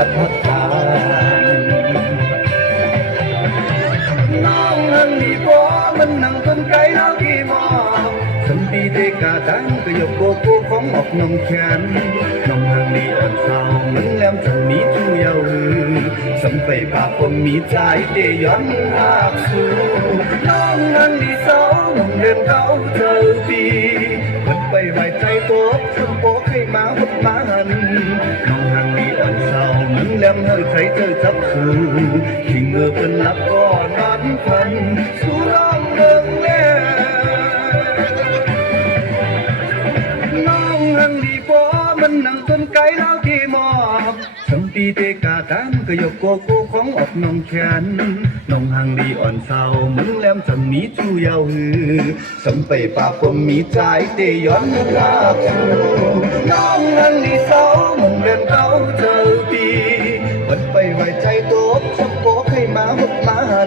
ประทับตาน้องหันดีพอมันนั่งต้นไก่แล้วที่มอสันปีเตกาดังก็ยกโกโก้ของออกนมแขนน้องหันดีอ่อนเศร้ามันแหลมจังมีจูเยาหือสัมไปปากผมมีใจเตย้อนหักสู่น้องหันดีเศร้าน้องเดินเขาเธอปีวัดไปไหวใจโตช่วงโป๊ให้มาหดมาหันน้องหันดีอ่อนเศร้ามันแหลมเฮอใจเธอจับคือทิ้งเมื่อเป็นลับก็นอนพันสู่ร้องเดิงแล้ว น้องหังดีพอมันนั่งต้นไก่แล้วที่มอบสัมปีเตกาตังก็ยกโกโก้ของออกน้องแขนน้องหังดีอ่อนเศร้ามึงแหลมจะมีจูยาวหือสัมไปปากผมมีใจเตย้อนรักสู่น้องหังดีเศร้ามึงเดินเขาเจอปีวัดไปไหวใจตัว